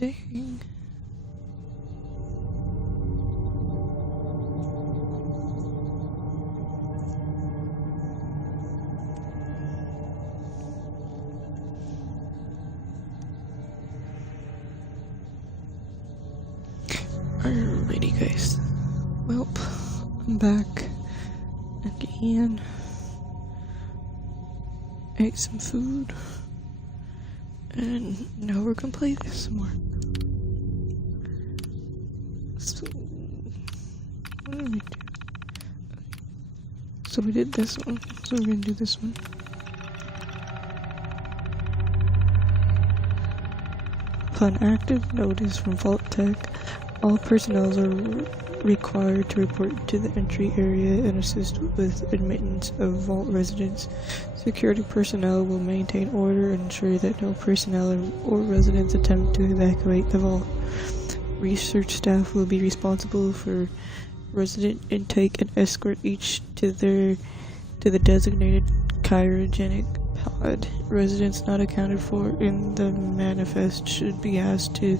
Dang. Alrighty guys, well, I'm back again. Ate some food, and now we're gonna play this some more. So, what did we do? So we did this one, so we're gonna do this one. Upon active notice from Vault-Tec, all personnel are required to report to the entry area and assist with admittance of Vault residents. Security personnel will maintain order and ensure that no personnel or residents attempt to evacuate the Vault. Research staff will be responsible for resident intake and escort each to the designated cryogenic pod. Residents not accounted for in the manifest should be asked to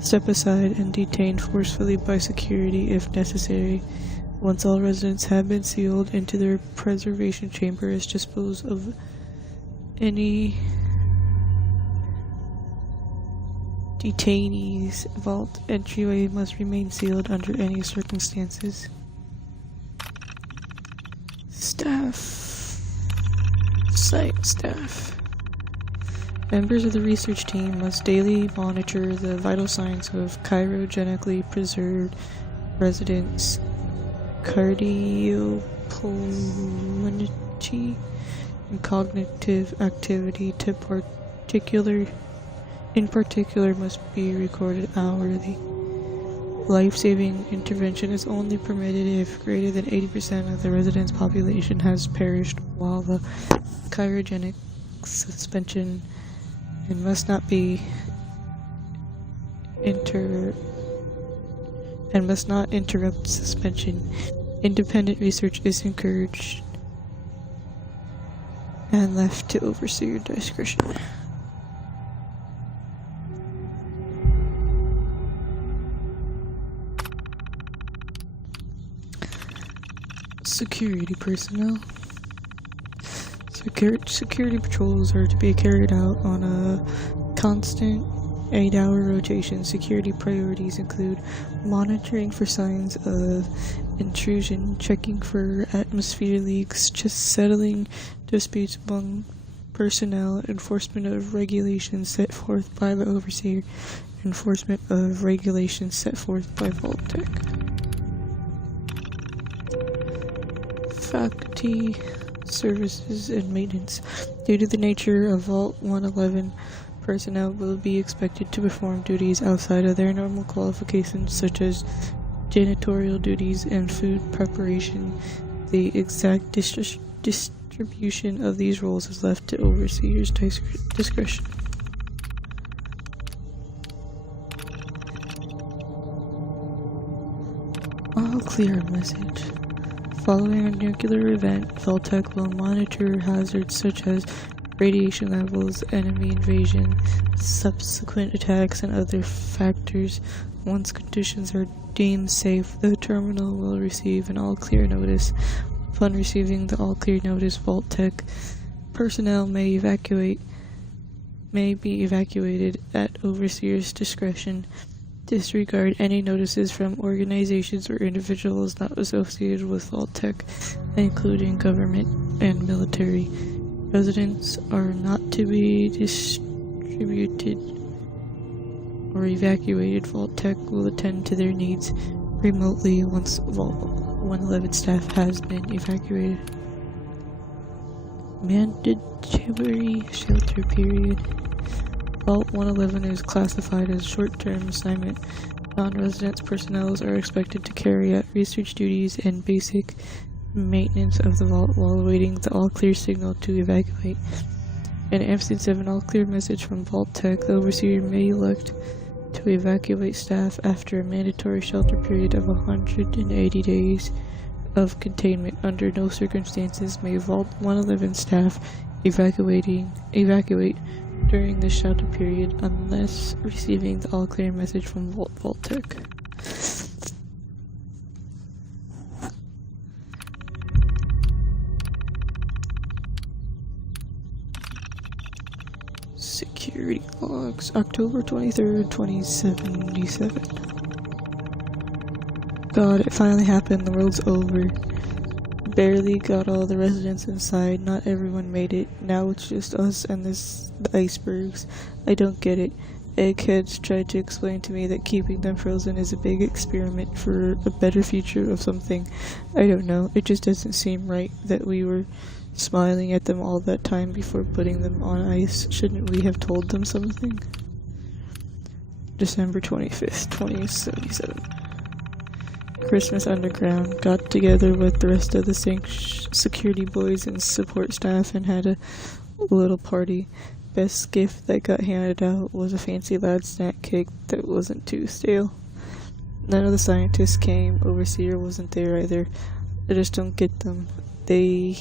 step aside and detained forcefully by security if necessary. Once all residents have been sealed into their preservation chambers, dispose of any detainees. Vault entryway must remain sealed under any circumstances. Staff. Site staff. Members of the research team must daily monitor the vital signs of cryogenically preserved residents' cardiopulmonary and cognitive activity in particular must be recorded hourly. Life-saving intervention is only permitted if greater than 80% of the residents' population has perished while the cryogenic suspension and must not interrupt suspension. Independent research is encouraged and left to overseer discretion. Security personnel. Security patrols are to be carried out on a constant 8-hour rotation. Security priorities include monitoring for signs of intrusion, checking for atmosphere leaks, just settling disputes among personnel, enforcement of regulations set forth by the overseer, enforcement of regulations set forth by Vault-Tec. Faculty services and maintenance. Due to the nature of Vault 111, personnel will be expected to perform duties outside of their normal qualifications, such as janitorial duties and food preparation. The exact distribution of these roles is left to overseer's discretion. All clear message. Following a nuclear event, Vault-Tec will monitor hazards such as radiation levels, enemy invasion, subsequent attacks, and other factors. Once conditions are deemed safe, the terminal will receive an all-clear notice. Upon receiving the all-clear notice, Vault-Tec personnel may be evacuated at overseer's discretion. Disregard any notices from organizations or individuals not associated with Vault-Tec, including government and military. Residents are not to be distributed or evacuated. Vault-Tec will attend to their needs remotely once Vault 111 staff has been evacuated. Mandatory shelter period. Vault 111 is classified as short-term assignment. Non-resident personnel are expected to carry out research duties and basic maintenance of the vault while awaiting the all-clear signal to evacuate. An absence of an all-clear message from Vault-Tec, the overseer may elect to evacuate staff after a mandatory shelter period of 180 days of containment. Under no circumstances may Vault 111 staff evacuate during the shelter period unless receiving the all clear message from Vault-Tec. Security logs, October 23rd, 2077. God, it finally happened, the world's over. Barely got all the residents inside, not everyone made it. Now it's just us and the icebergs. I don't get it. Eggheads tried to explain to me that keeping them frozen is a big experiment for a better future of something. I don't know, it just doesn't seem right that we were smiling at them all that time before putting them on ice. Shouldn't we have told them something? December 25th, 2077. Christmas Underground got together with the rest of the security boys and support staff and had a little party. Best gift that got handed out was a fancy loud snack cake that wasn't too stale. None of the scientists came. Overseer wasn't there either. I just don't get them. They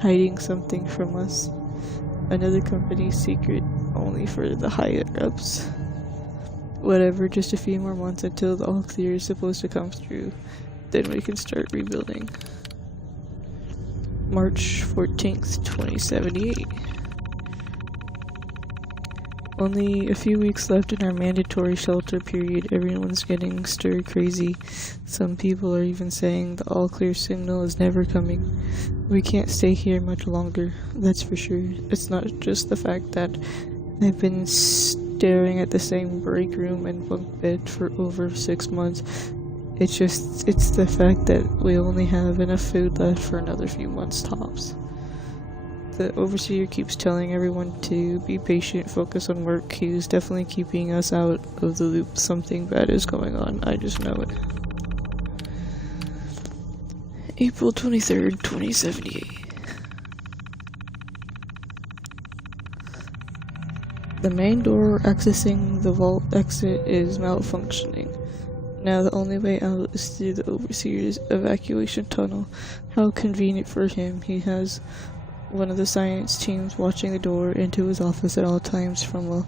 hiding something from us. Another company's secret only for the higher ups. Whatever, just a few more months until the all clear is supposed to come through. Then we can start rebuilding. March 14th, 2078. Only a few weeks left in our mandatory shelter period. Everyone's getting stir crazy. Some people are even saying the all clear signal is never coming. We can't stay here much longer, that's for sure. It's not just the fact that I've been staring at the same break room and bunk bed for over 6 months. It's the fact that we only have enough food left for another few months tops. The overseer keeps telling everyone to be patient, focus on work. He's definitely keeping us out of the loop. Something bad is going on, I just know it. April 23rd, 2078. The main door accessing the vault exit is malfunctioning. Now the only way out is through the overseer's evacuation tunnel. How convenient for him. He has one of the science teams watching the door into his office at all times from a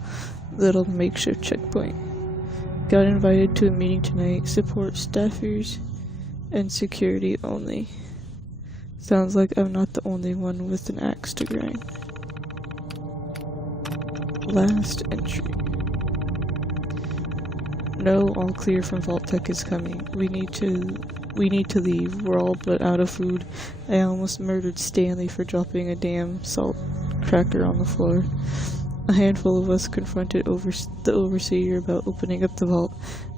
little makeshift checkpoint. Got invited to a meeting tonight. Support staffers and security only. Sounds like I'm not the only one with an axe to grind. Last entry. No, all clear from Vault-Tec is coming. We need to leave. We're all but out of food. I almost murdered Stanley for dropping a damn salt cracker on the floor. A handful of us confronted the overseer about opening up the vault.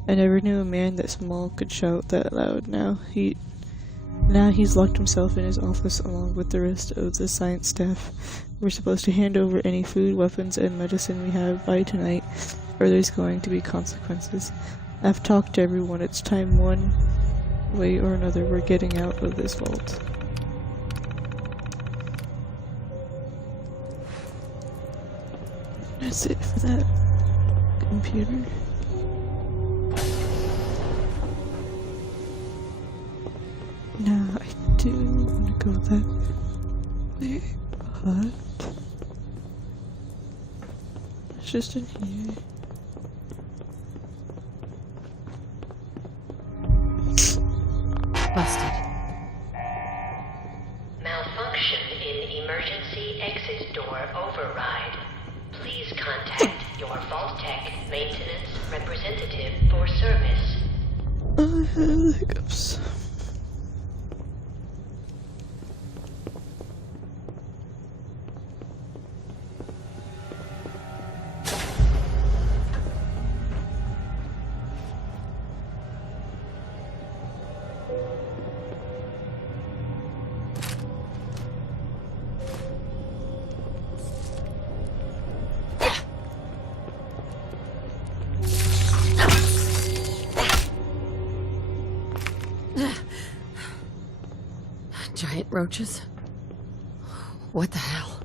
I never knew a man that small could shout that loud. Now he's locked himself in his office along with the rest of the science staff. We're supposed to hand over any food, weapons, and medicine we have by tonight, or there's going to be consequences. I've talked to everyone. It's time one way or another we're getting out of this vault. That's it for that computer. Now I do want to go that way, but it's just in here. Busted. Malfunction in emergency exit door override. Please contact your Vault-Tec maintenance representative for service. I have hiccups. Giant roaches? What the hell?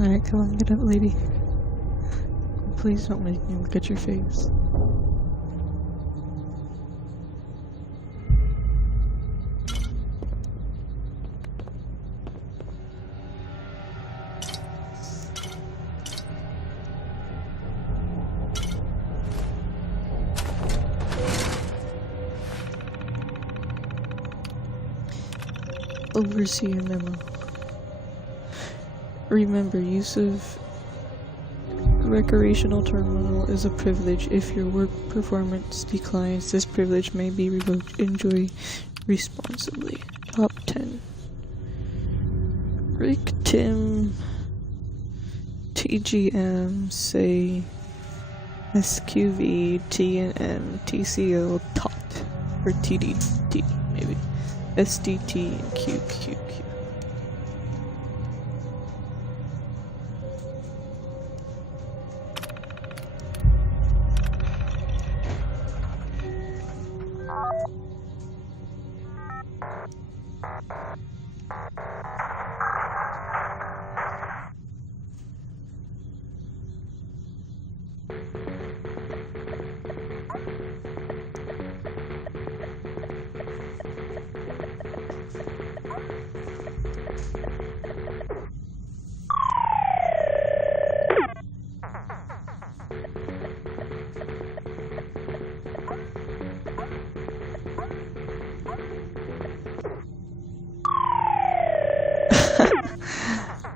Alright, come on, get up, lady. Please don't make me look at your face. Overseer memo. Remember, use of recreational terminal is a privilege. If your work performance declines, this privilege may be revoked. Enjoy responsibly. Top 10. Rick, Tim, TGM, say SQV, TNM, TCO, TOT, or TDT, maybe. SDT and QQQ.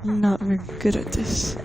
I'm not very good at this.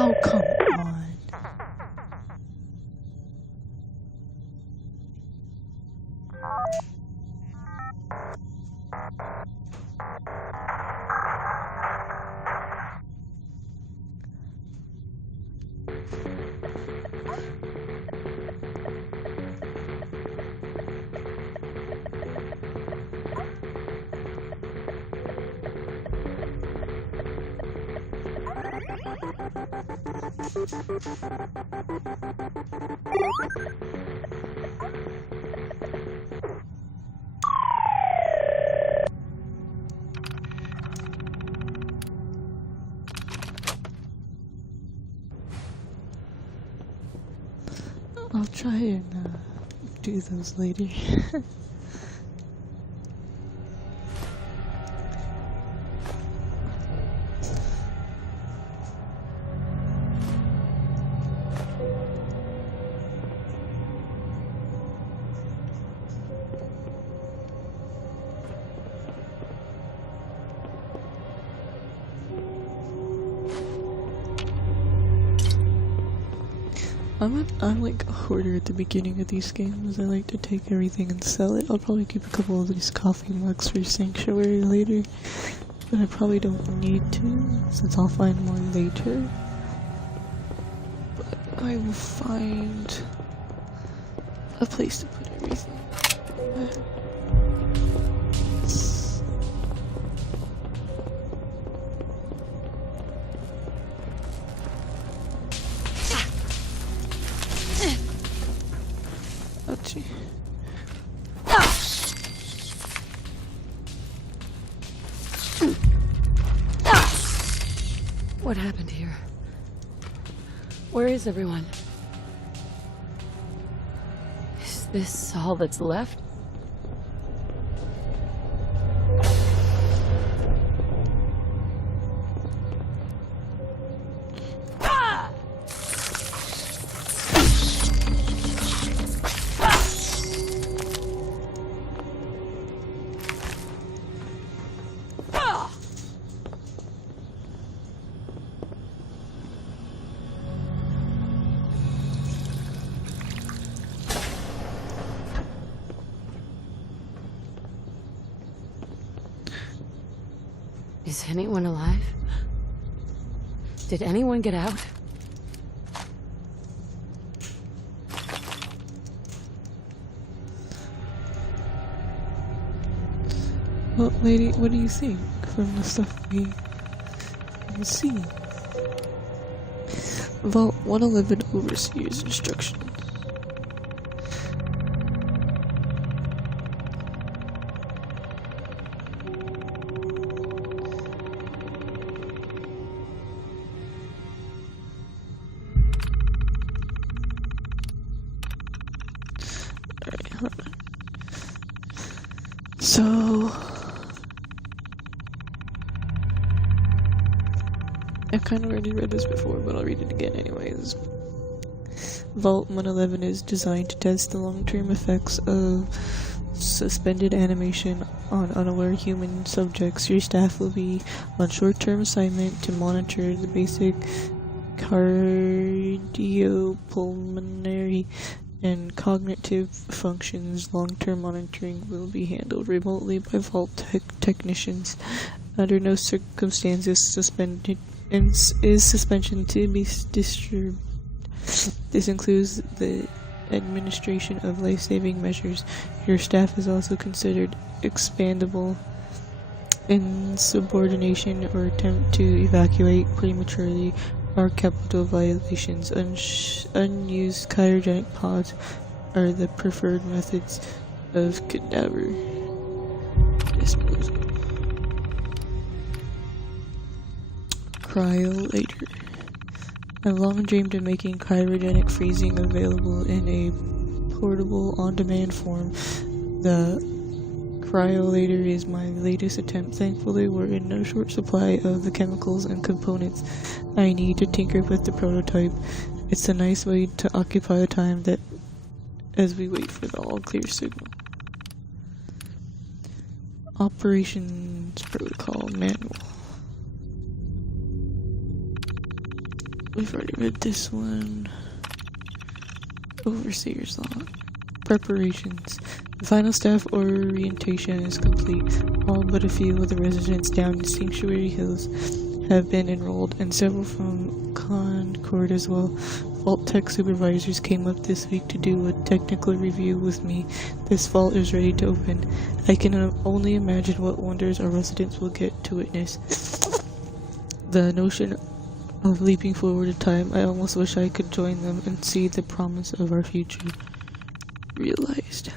Oh, come on. I'll try and do those later. I'm like a hoarder at the beginning of these games. I like to take everything and sell it. I'll probably keep a couple of these coffee mugs for Sanctuary later, but I probably don't need to, since I'll find more later. But I will find a place to put everything. Ouchie. What happened here? Where is everyone? Is this all that's left? Is anyone alive? Did anyone get out? Well, lady, what do you think from the stuff we can see? Vault 111 Overseer's instructions. Alright, hold on. So I've kind of already read this before, but I'll read it again anyways. Vault 111 is designed to test the long-term effects of suspended animation on unaware human subjects. Your staff will be on short-term assignment to monitor the basic cardiopulmonary and cognitive functions. Long-term monitoring will be handled remotely by Vault technicians. Under no circumstances is suspension to be disturbed. This includes the administration of life-saving measures. Your staff is also considered expendable in subordination or attempt to evacuate prematurely are capital violations. Unused cryogenic pods are the preferred methods of cadaver disposal. Cryolator. I've long dreamed of making cryogenic freezing available in a portable, on-demand form. The cryolator is my latest attempt. Thankfully, we're in no short supply of the chemicals and components I need to tinker with the prototype. It's a nice way to occupy the time that as we wait for the all-clear signal. Operations Protocol Manual. We've already read this one. Overseer's Log. Preparations. The final staff orientation is complete. All but a few of the residents down in Sanctuary Hills have been enrolled, and several from Concord as well. Vault Tech supervisors came up this week to do a technical review with me. This vault is ready to open. I can only imagine what wonders our residents will get to witness. The notion of leaping forward in time, I almost wish I could join them and see the promise of our future realized.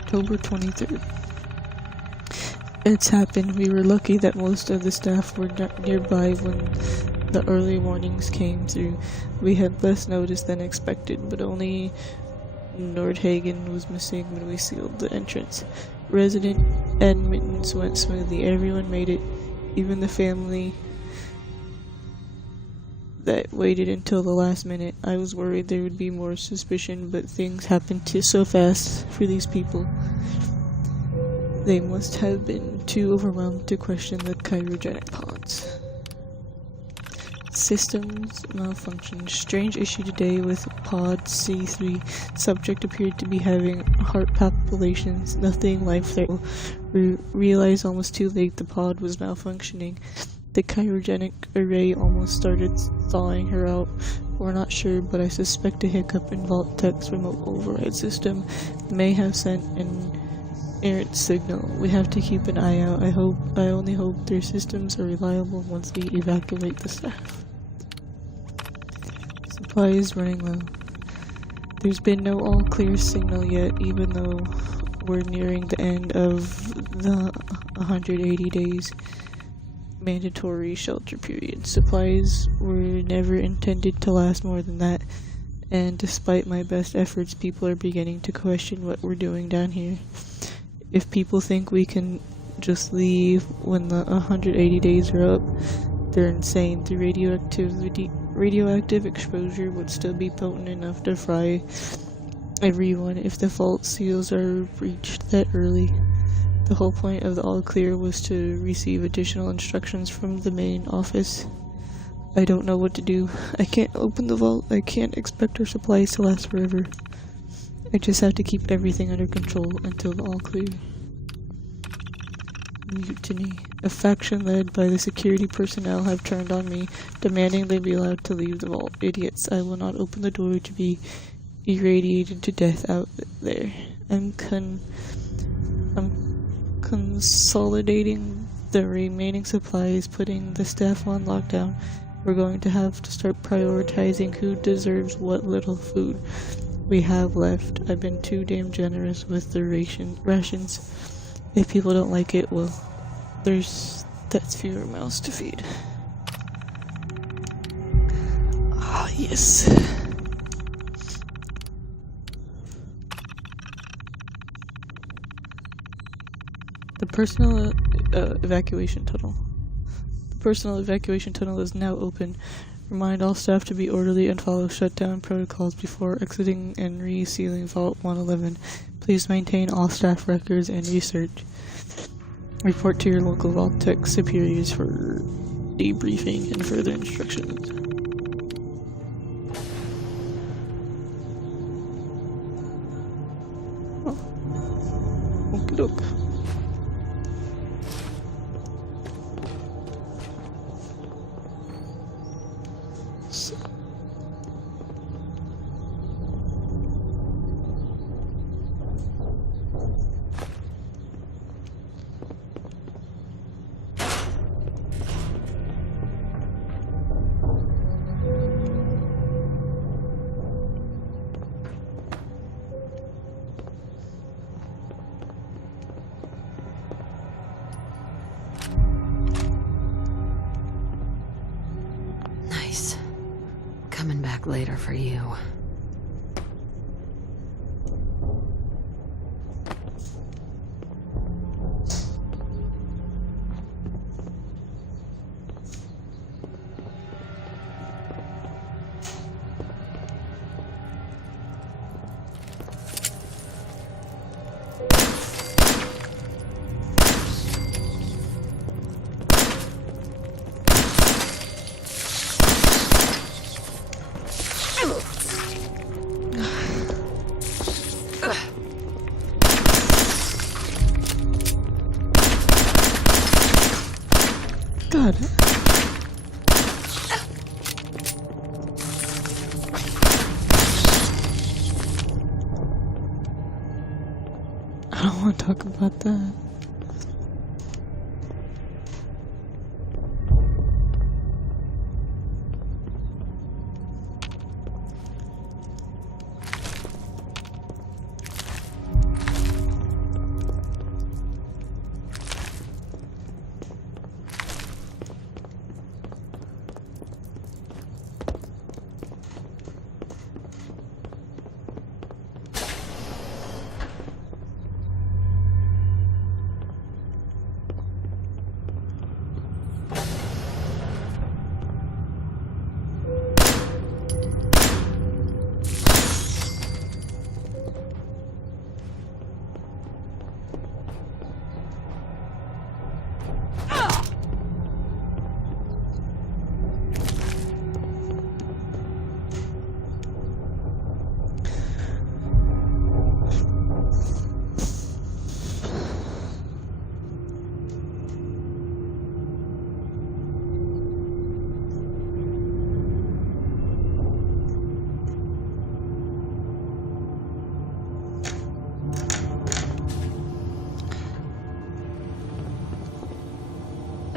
October 23rd. It's happened. We were lucky that most of the staff were nearby when the early warnings came through. We had less notice than expected, but only Nordhagen was missing when we sealed the entrance. Resident admittance went smoothly. Everyone made it, even the family that waited until the last minute. I was worried there would be more suspicion, but things happened so fast for these people. They must have been too overwhelmed to question the cryogenic pods. Systems malfunction. Strange issue today with pod C3. Subject appeared to be having heart palpitations. Nothing life-threatening. Realized almost too late the pod was malfunctioning. The cryogenic array almost started thawing her out. We're not sure, but I suspect a hiccup in Vault Tech's remote override system may have sent an errant signal. We have to keep an eye out. I only hope their systems are reliable once we evacuate the staff. Supply is running low. There's been no all-clear signal yet, even though we're nearing the end of the 180 days mandatory shelter period. Supplies were never intended to last more than that, and despite my best efforts, people are beginning to question what we're doing down here. If people think we can just leave when the 180 days are up, they're insane. The radioactive exposure would still be potent enough to fry everyone if the vault seals are breached that early. The whole point of the all-clear was to receive additional instructions from the main office. I don't know what to do. I can't open the vault. I can't expect our supplies to last forever. I just have to keep everything under control until all clear. Mutiny. A faction led by the security personnel have turned on me, demanding they be allowed to leave the vault. Idiots, I will not open the door to be irradiated to death out there. I'm consolidating the remaining supplies, putting the staff on lockdown. We're going to have to start prioritizing who deserves what little food we have left. I've been too damn generous with the rations. If people don't like it, well, that's fewer mouths to feed. Ah, yes. The personal evacuation tunnel. The personal evacuation tunnel is now open. Remind all staff to be orderly and follow shutdown protocols before exiting and resealing Vault 111. Please maintain all staff records and research. Report to your local Vault Tech superiors for debriefing and further instructions. Oh. Okie doke. Coming back later for you. God. I don't want to talk about that.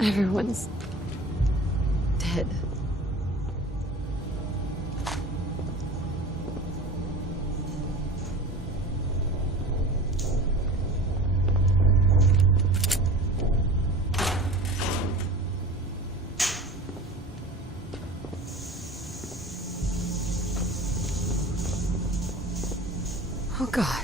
Everyone's dead. Oh God.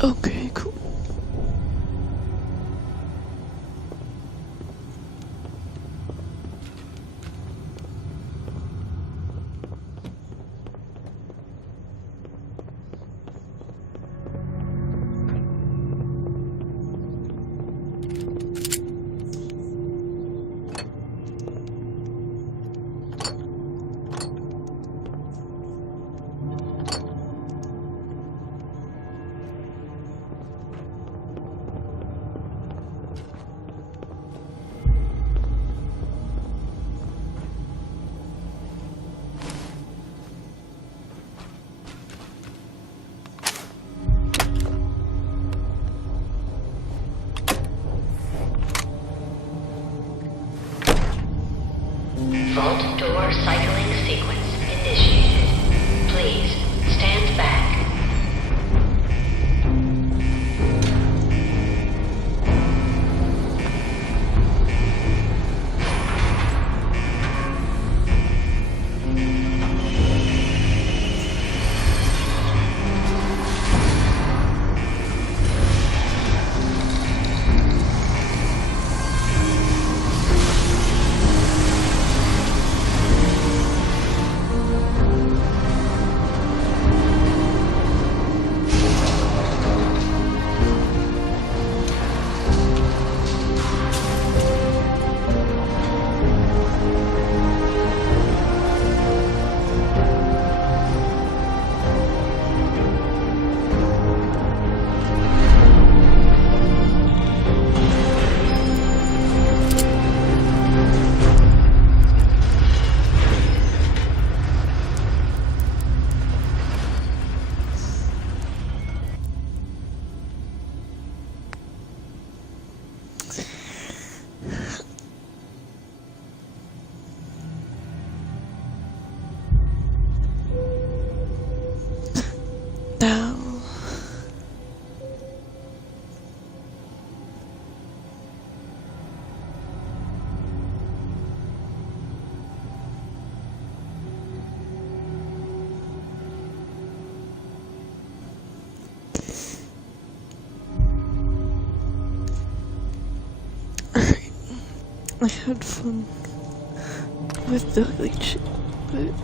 Okay, cool. Vault door cycling sequence initiated. Please stand back. Now, alright, I had fun with the glitch, but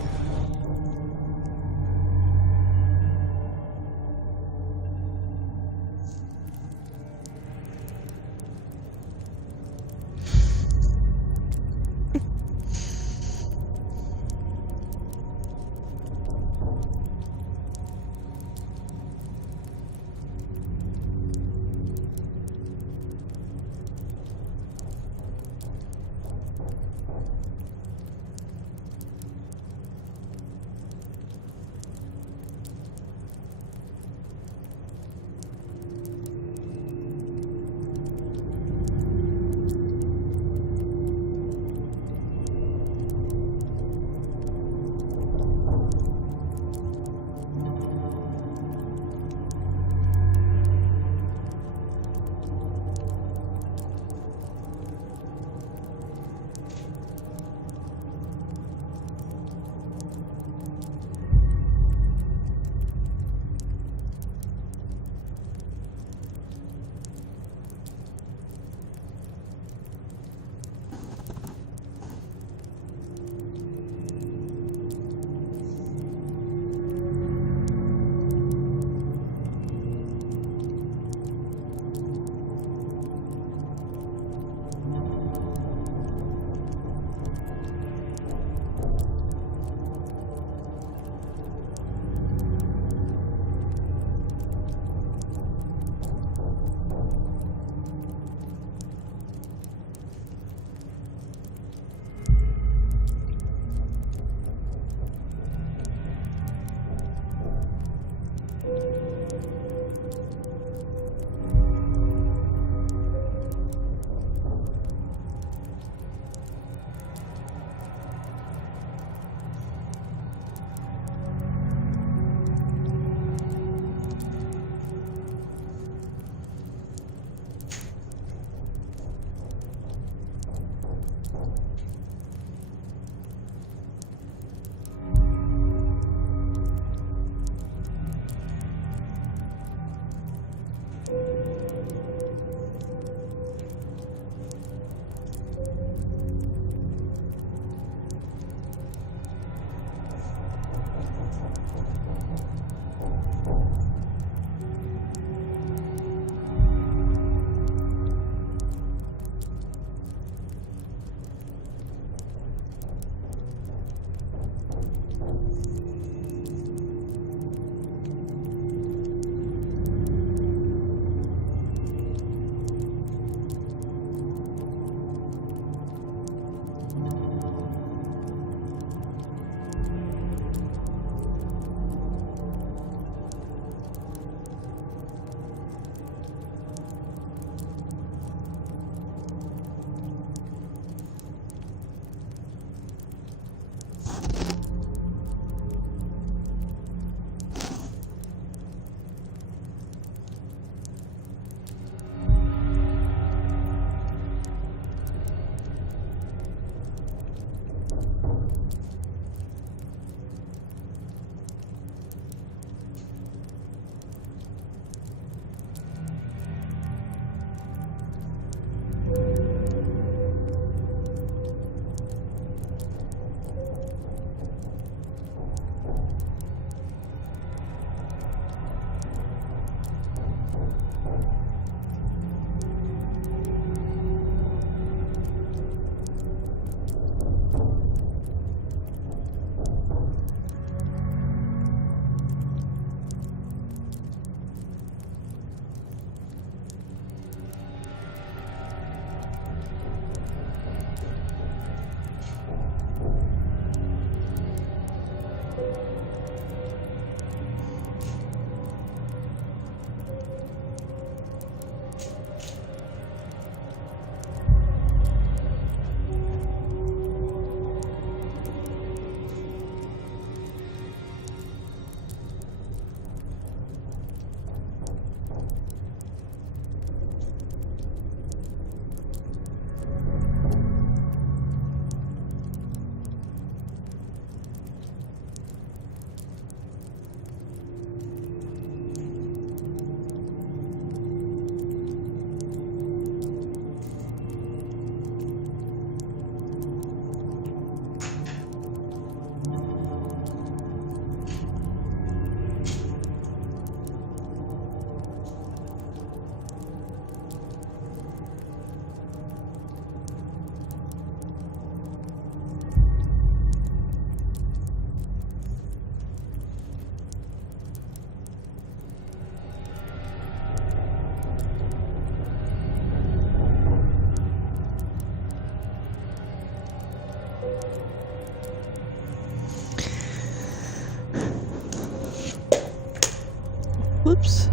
Whoops.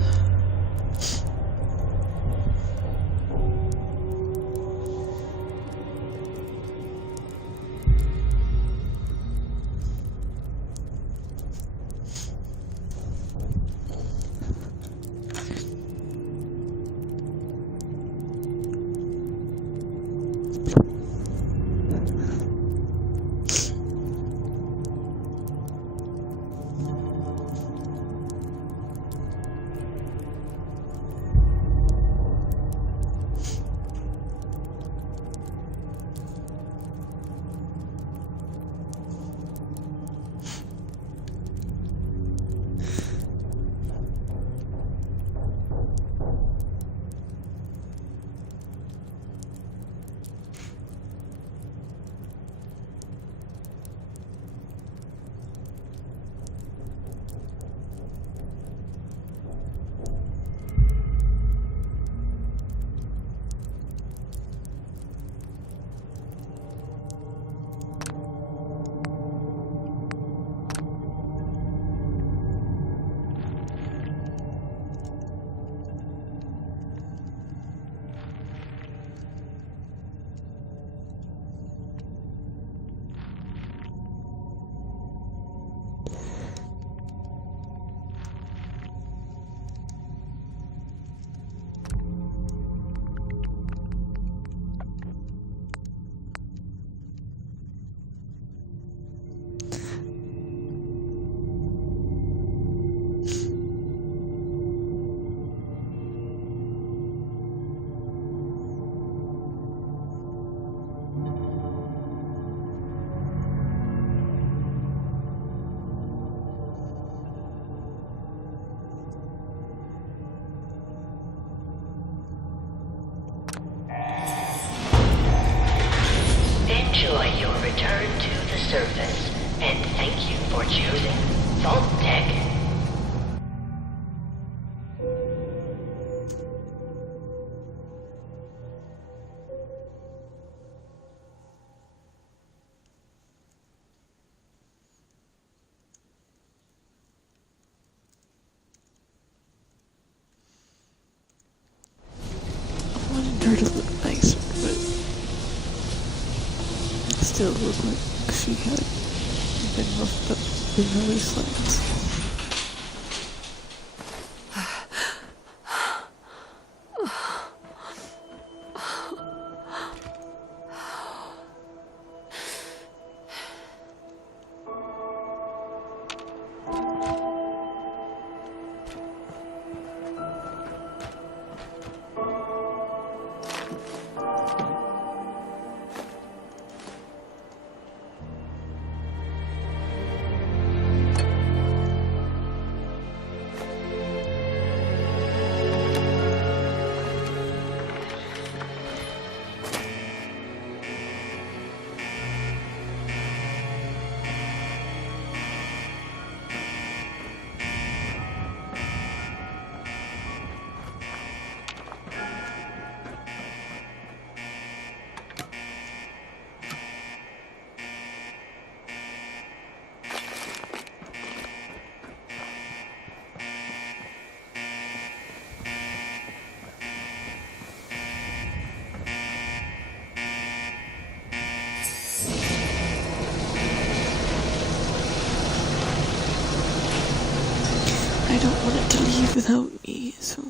Enjoy your return to the surface, and thank you for choosing Vault Tech. I wanted her to look nicer, but it still looked like she had been roughed up with really slides. I don't want it to leave without me, so...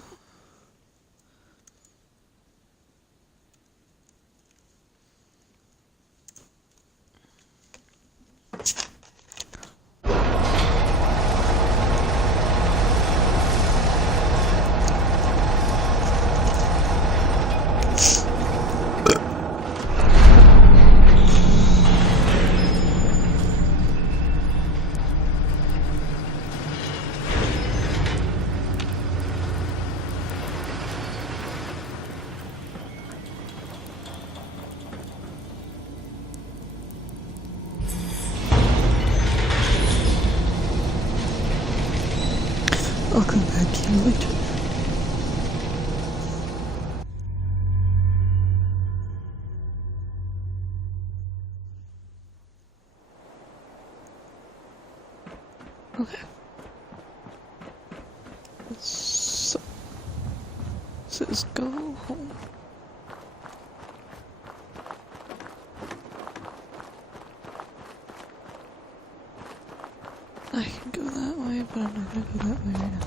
I'll come back here later. Okay. says go home. I can go that way, but I'm not gonna go that way right now.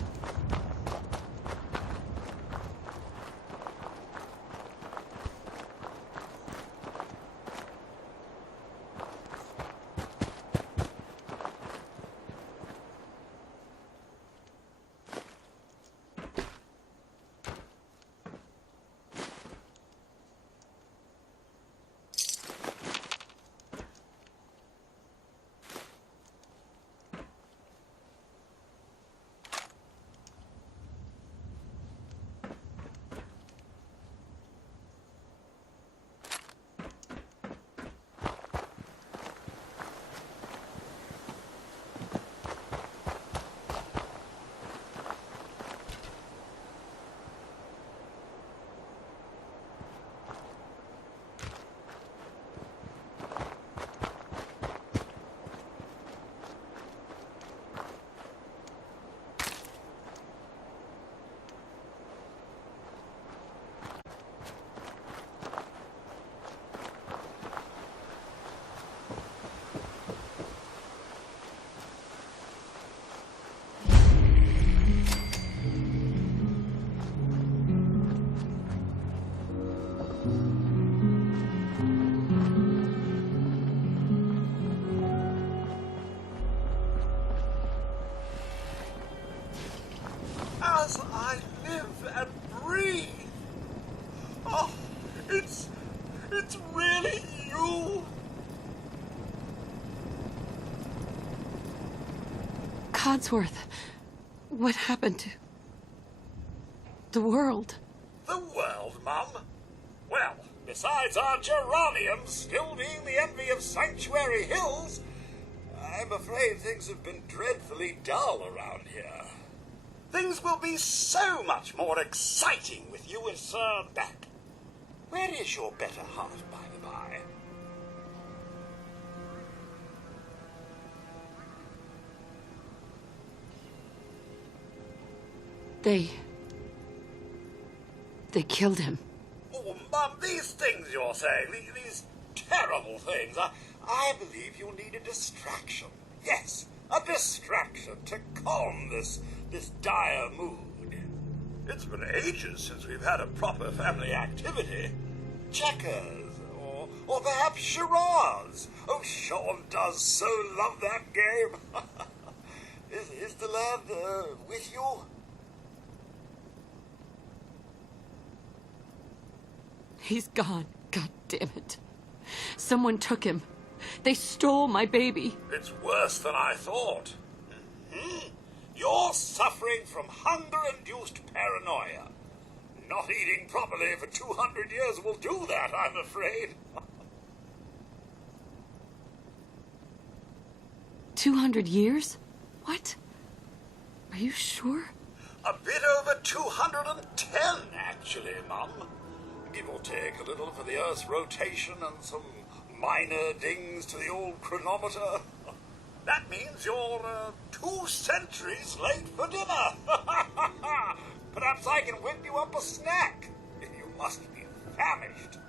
As I live and breathe. Oh, it's really you. Codsworth, what happened to the world? The world, Mum? Well, besides our geraniums still being the envy of Sanctuary Hills, I'm afraid things have been dreadfully dull around here. Things will be so much more exciting with you and Sir back. Where is your better half, by the by? They killed him. Oh, Mum, these things you're saying, these terrible things, I believe you'll need a distraction. Yes, a distraction to calm this dire mood. It's been ages since we've had a proper family activity. Checkers, or perhaps charades. Oh, Sean does so love that game. Is the lad with you? He's gone. God damn it. Someone took him. They stole my baby. It's worse than I thought. You're suffering from hunger-induced paranoia. Not eating properly for 200 years will do that, I'm afraid. 200 years? What? Are you sure? A bit over 210, actually, Mum. Give or take a little for the Earth's rotation and some minor dings to the old chronometer. That means you're 2 centuries late for dinner. Perhaps I can whip you up a snack. You must be famished.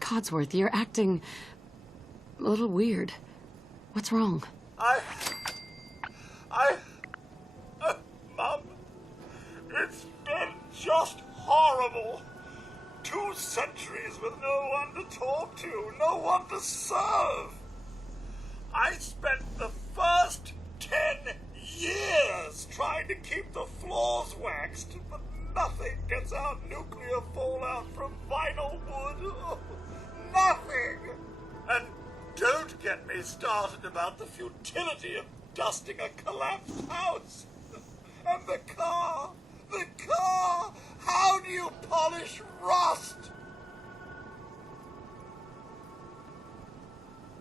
Codsworth, you're acting a little weird. What's wrong? Mum, it's been just horrible. 2 centuries with no one to talk to, no one to serve. I spent the first 10 years trying to keep the floors waxed, but nothing gets out nuclear fallout from vinyl wood. Oh, nothing. And don't get me started about the futility of dusting a collapsed house. And the car. How do you polish rust?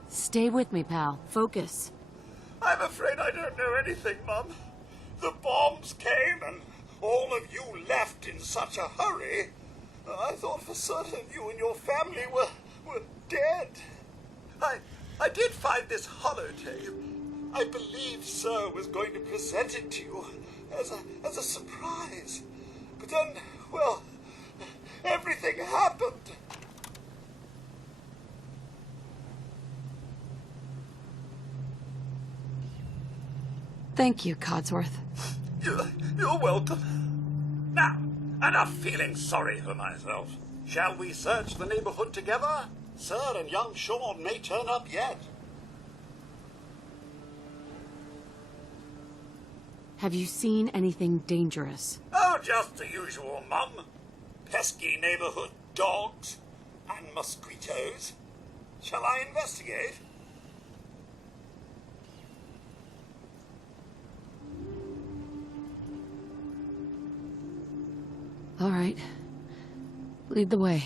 Stay with me, pal. Focus. I'm afraid I don't know anything, Mum. The bombs came and all of you left in such a hurry. I thought for certain you and your family were dead. I did find this holotape. I believe Sir was going to present it to you as a surprise. But then, well, everything happened. Thank you, Codsworth. You're welcome. Now, enough feeling sorry for myself. Shall we search the neighborhood together? Sir and young Sean may turn up yet. Have you seen anything dangerous? Oh, just the usual, Mum. Pesky neighborhood dogs and mosquitoes. Shall I investigate? All right. Lead the way.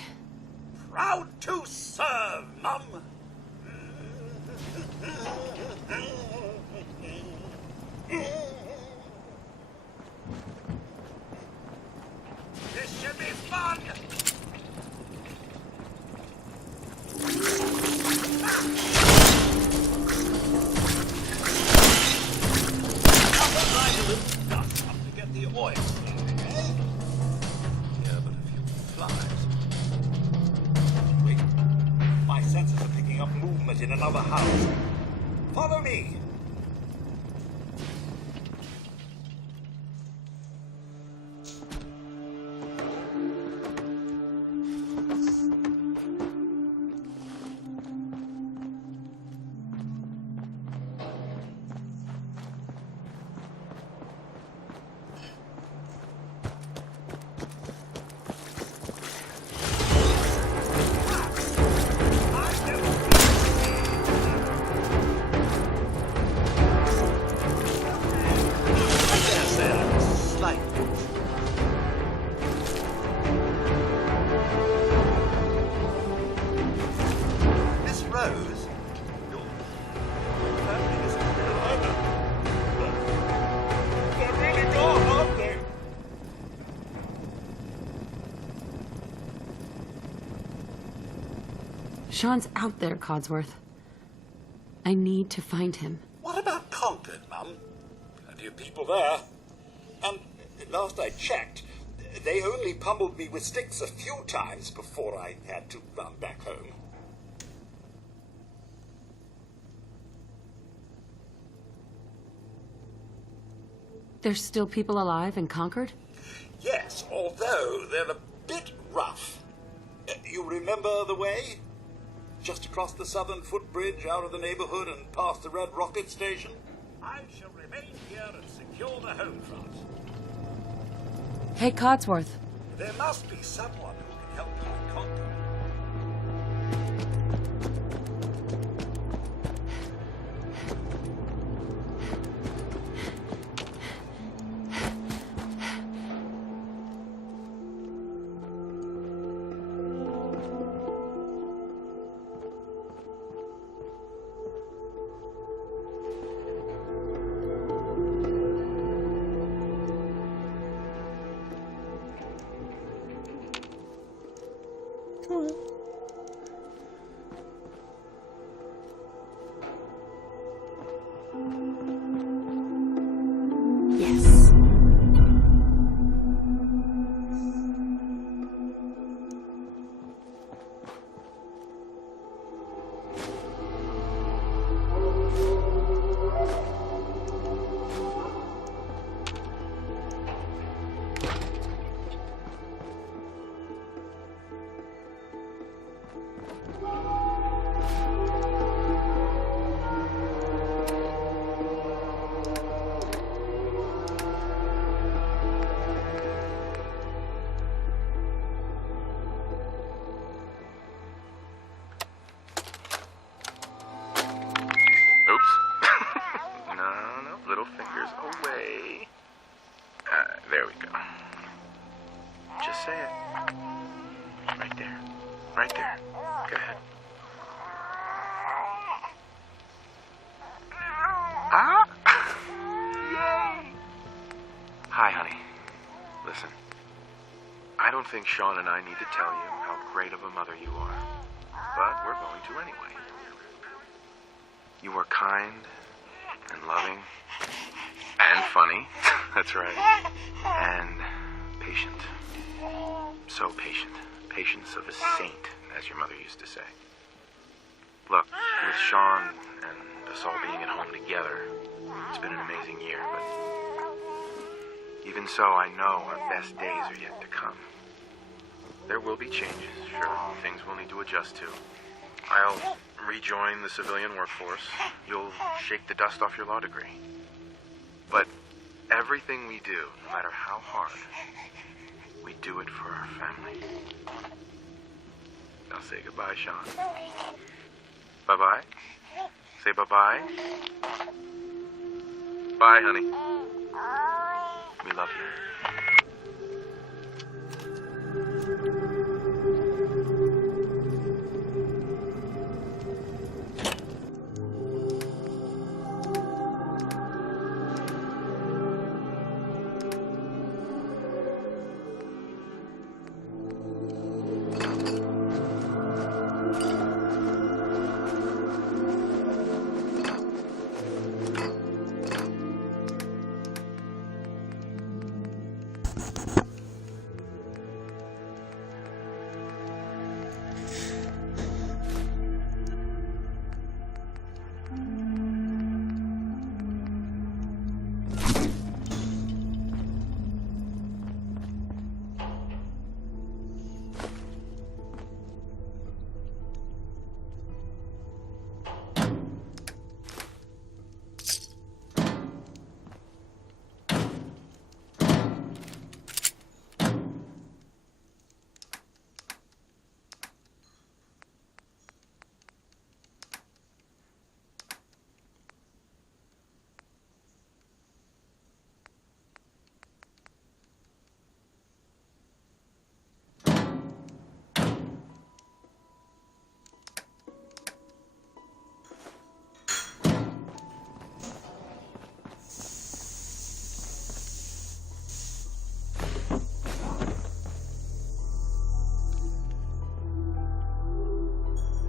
Proud to serve, Mum. This should be fun. Apply a little dust up to get the oil, eh? Yeah, but a few flies. Wait, my senses are picking up movement in another house. Follow me. Sean's out there, Codsworth. I need to find him. What about Concord, Mum? Plenty of people there. And last I checked, they only pummeled me with sticks a few times before I had to run back home. There's still people alive in Concord? Yes, although they're a bit rough. You remember the way? Just across the southern footbridge, out of the neighborhood and past the Red Rocket Station? I shall remain here and secure the home front. Hey, Codsworth. There must be someone who can help you in Concord. Come on. Yes. There we go. Just say it. Right there. Right there. Go ahead. Ah! Yay! Hi, honey. Listen. I don't think Sean and I need to tell you how great of a mother you are. But we're going to anyway. You were kind and loving and funny. That's right. And patient. So patient. Patience of a saint, as your mother used to say. Look, with Sean and us all being at home together, it's been an amazing year, but even so, I know our best days are yet to come. There will be changes, sure, things we'll need to adjust to. I'll rejoin the civilian workforce. You'll shake the dust off your law degree. But everything we do, no matter how hard, we do it for our family. Now say goodbye, Sean. Bye-bye. Say bye-bye. Bye, honey. We love you.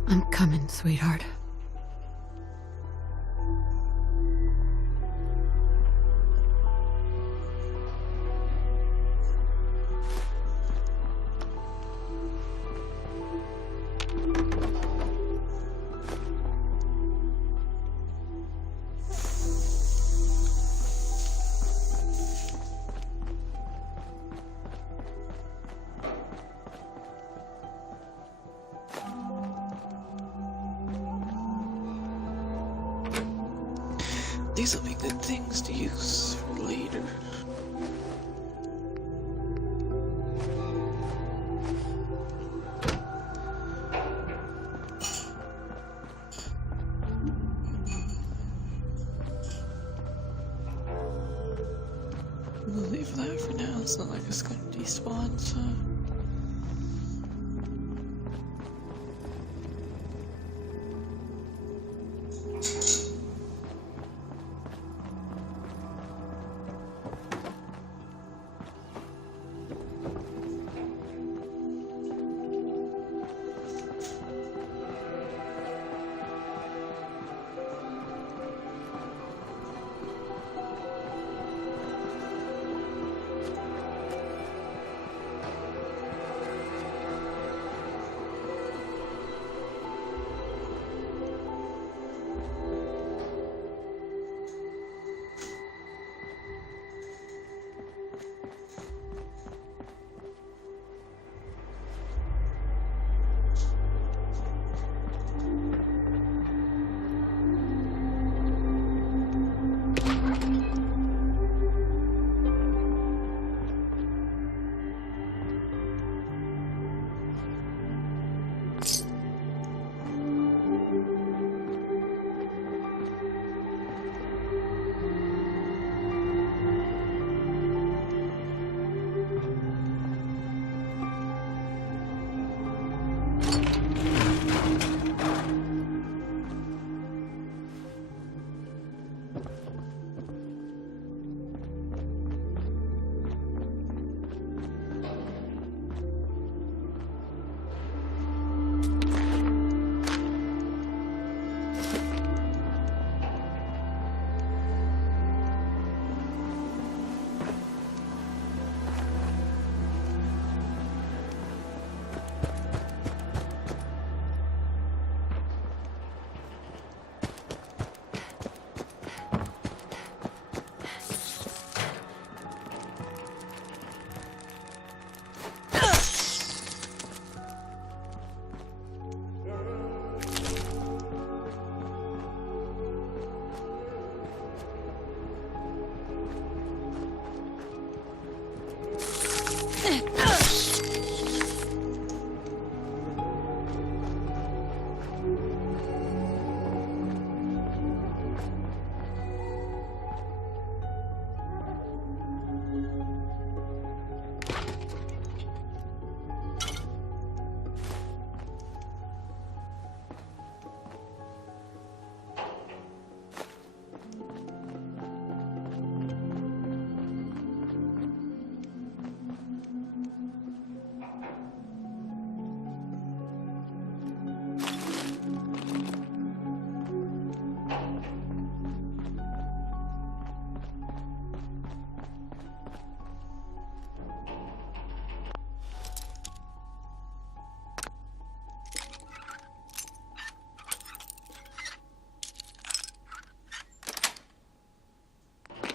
I'm coming, sweetheart. These will be good things to use for later. We'll leave that for now. It's not like it's gonna despawn, so.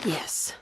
Yes.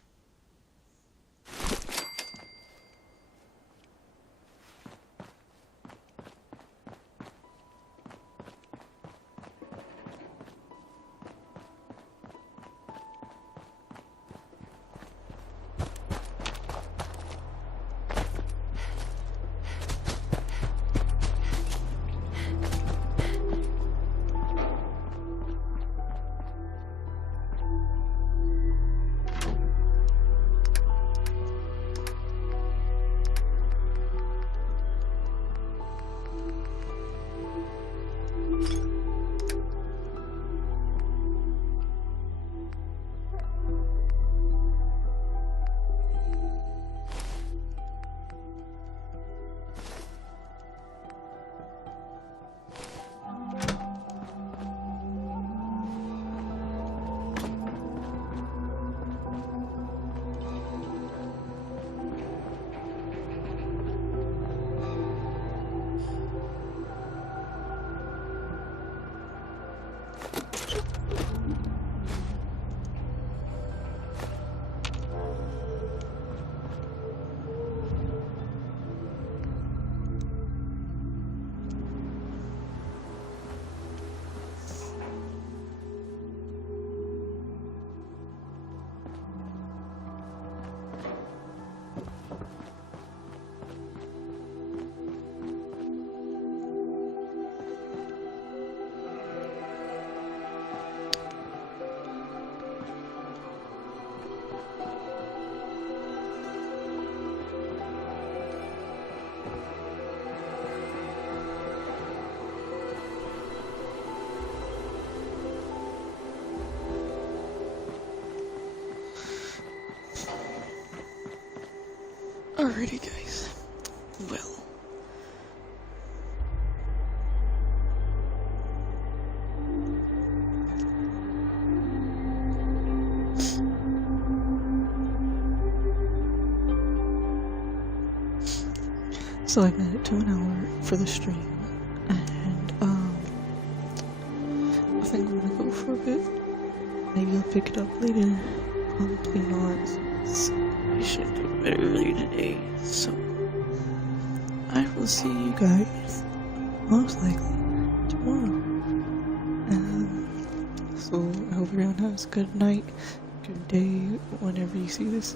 Alrighty, guys. Well. So I made it to an hour for the stream, and I think I'm gonna go for a bit. Maybe I'll pick it up later. Probably not. I should do it early today, so I will see you guys most likely tomorrow. So I hope everyone has a good night, good day, whenever you see this.